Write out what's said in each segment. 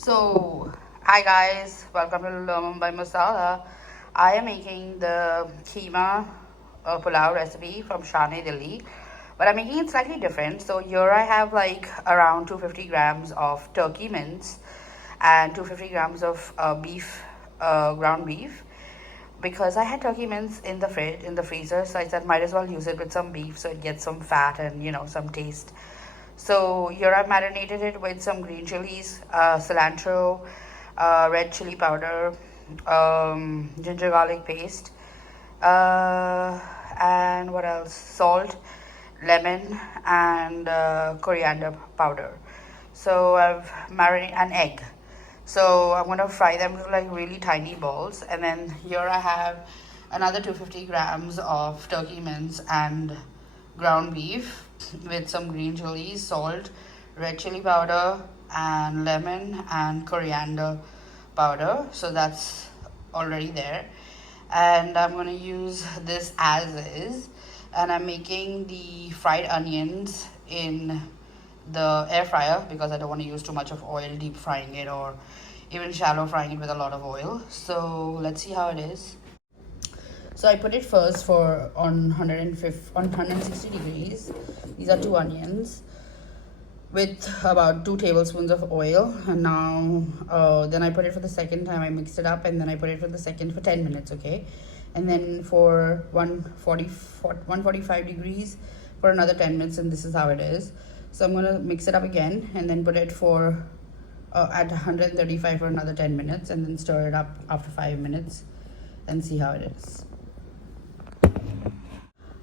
So, hi guys, welcome to Mumbai Masala. I am making the Kheema Pulao recipe from Shan-e-Delhi, but I'm making it slightly different. So here I have like around 250 grams of turkey mince and 250 grams of ground beef. Because I had turkey mince in the fridge, in the freezer, so I said might as well use it with some beef so it gets some fat and some taste. So here I've marinated it with some green chilies, cilantro, red chili powder, ginger garlic paste, and what else? Salt, lemon, and coriander powder. So I've marinated an egg. So I'm gonna fry them to like really tiny balls, and then here I have another 250 grams of turkey mince and ground beef with some green chilies, salt, red chili powder, and lemon and coriander powder. So that's already there, and I'm gonna use this as is, and I'm making the fried onions in the air fryer because I don't want to use too much of oil deep frying it or even shallow frying it with a lot of oil. So let's see how it is. So I put it first for on 160 degrees. These are 2 onions with about 2 tablespoons of oil, and now then I put it for the second time. I mixed it up, and then I put it for the second for 10 minutes, okay, and then for 145 degrees for another 10 minutes, and this is how it is. So I'm gonna mix it up again and then put it for at 135 for another 10 minutes, and then stir it up after 5 minutes and see how it is.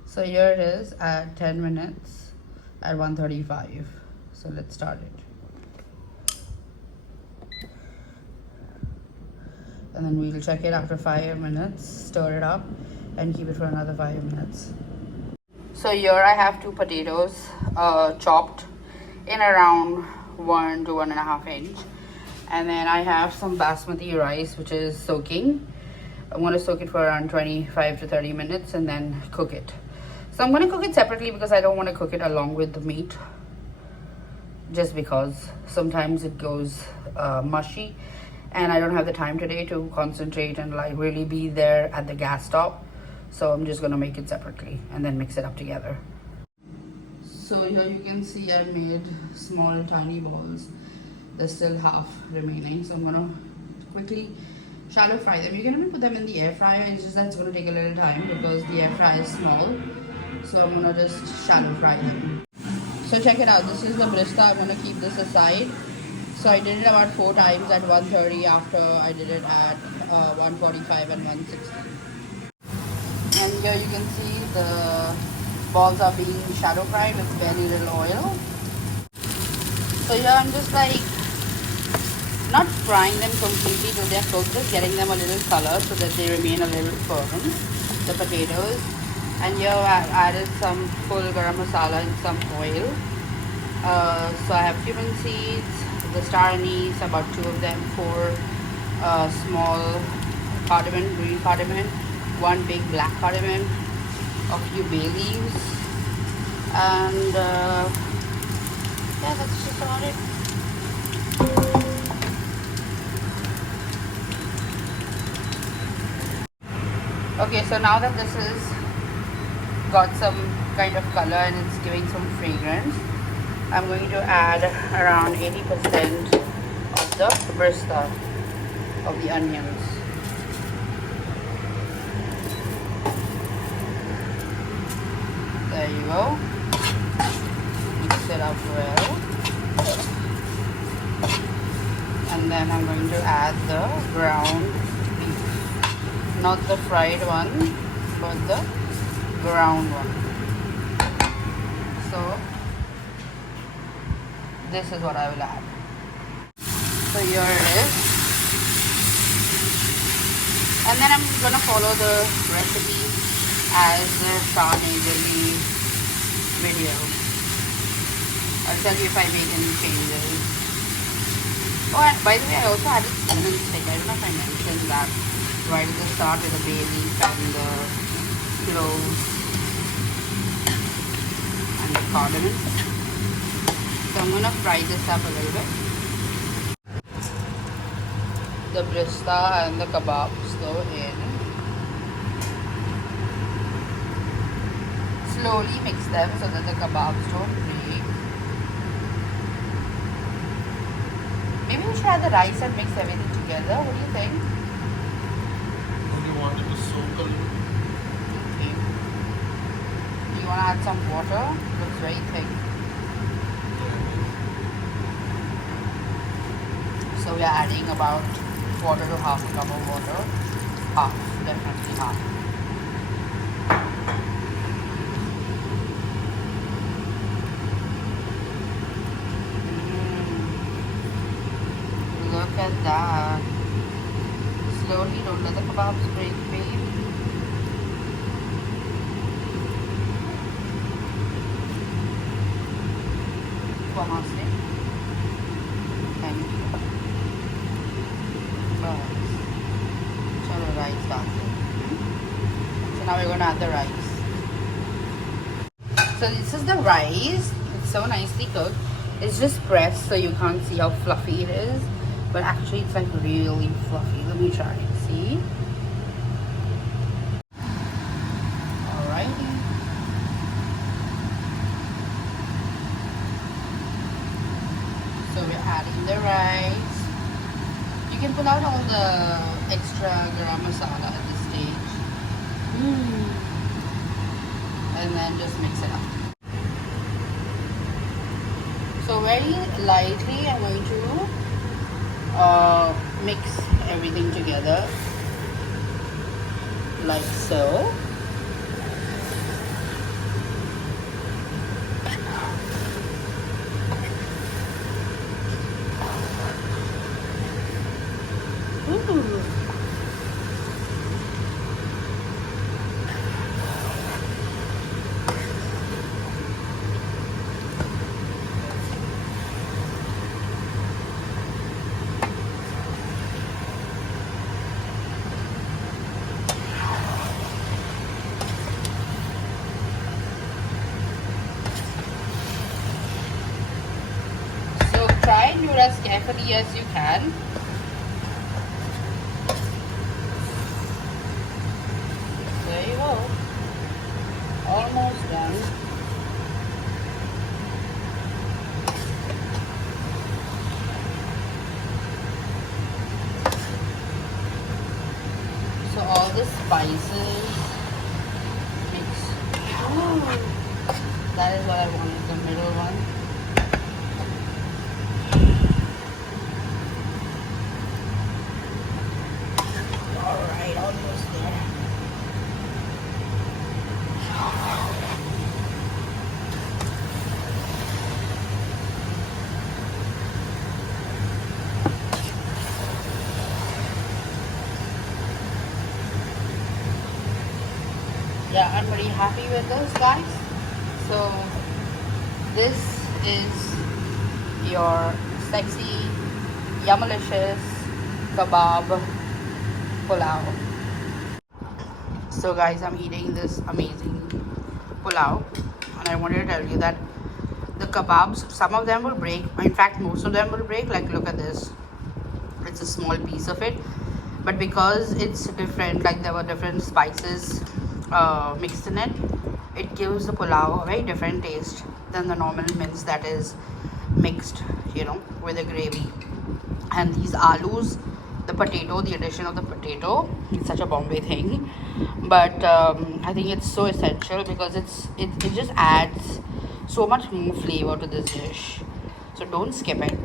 So here it is at 10 minutes at 135. So let's start it. And then we'll check it after 5 minutes, stir it up, and keep it for another 5 minutes. So here I have 2 potatoes chopped in around 1 to 1.5 inch. And then I have some basmati rice which is soaking. I'm going to soak it for around 25 to 30 minutes and then cook it. So I'm going to cook it separately because I don't want to cook it along with the meat. Just because sometimes it goes mushy, and I don't have the time today to concentrate and like really be there at the gas stop. So I'm just going to make it separately and then mix it up together. So here you can see I made small tiny balls. There's still half remaining, so I'm going to quickly shallow fry them. You can even put them in the air fryer. It's just that it's going to take a little time because the air fryer is small. So I'm going to just shallow fry them. So check it out. This is the brista. I'm going to keep this aside. So I did it about 4 times at 130 after I did it at 145 and 160. And here you can see the balls are being shallow fried with very little oil. So here I'm just like not frying them completely till they're cooked, just getting them a little color so that they remain a little firm, the potatoes. And here I added some full garam masala and some oil. So I have cumin seeds, the star anise, about 2 of them, 4 small cardamom, green cardamom, 1 big black cardamom, a few bay leaves, and yeah, that's just about it. Okay, so now that this is got some kind of color and it's giving some fragrance, I'm going to add around 80% of the brista of the onions. There you go. Mix it up well. And then I'm going to add the ground beef. Not the fried one, but the ground one. So this is what I will add. So here it is. And then I'm gonna follow the recipe as the Shan-e-Delhi video. I'll tell you if I make any changes. Oh, and by the way, I also added cinnamon stick. I don't know if I mentioned that right at the start with the bay leaf and the cloves and the cardamom. So I'm going to fry this up a little bit. the brista and the kebabs though in. Slowly mix them so that the kebabs don't break. Maybe we should add the rice and mix everything together. What do you think? Or do you want it to soak a little? Okay. Do you want to add some water? Looks very thick. So we are adding about quarter to half a cup of water. Half, definitely half. Look at that. Slowly, don't let the kebabs break, babe. वहाँ से thank you. बस चलो rice डाल दो. So now we're going to add the rice. So this is the rice. It's so nicely cooked. It's just pressed so you can't see how fluffy it is. But actually it's like really fluffy. Let me try. See? Alrighty. So we're adding the rice. You can pull out all the extra garam masala at this stage. And then just mix it up. So very lightly I'm going to mix everything together like so. Ooh. Try and do it as carefully as you can. There you go. Almost done. So all the spices mix. Ooh, that is what I wanted, the middle one. Almost there. Yeah, I'm pretty happy with this, guys. So this is your sexy, yummalicious kebab pulao. So guys, I'm eating this amazing pulao and I wanted to tell you that the kebabs, some of them will break. In fact, most of them will break. Like, look at this. It's a small piece of it. But because it's different, like there were different spices mixed in it, it gives the pulao a very different taste than the normal mince that is mixed, you know, with the gravy. And these alus, the potato, the addition of the potato, it's such a Bombay thing, but I think it's so essential because it just adds so much more flavor to this dish. So don't skip it.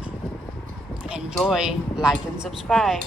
Enjoy, like and subscribe.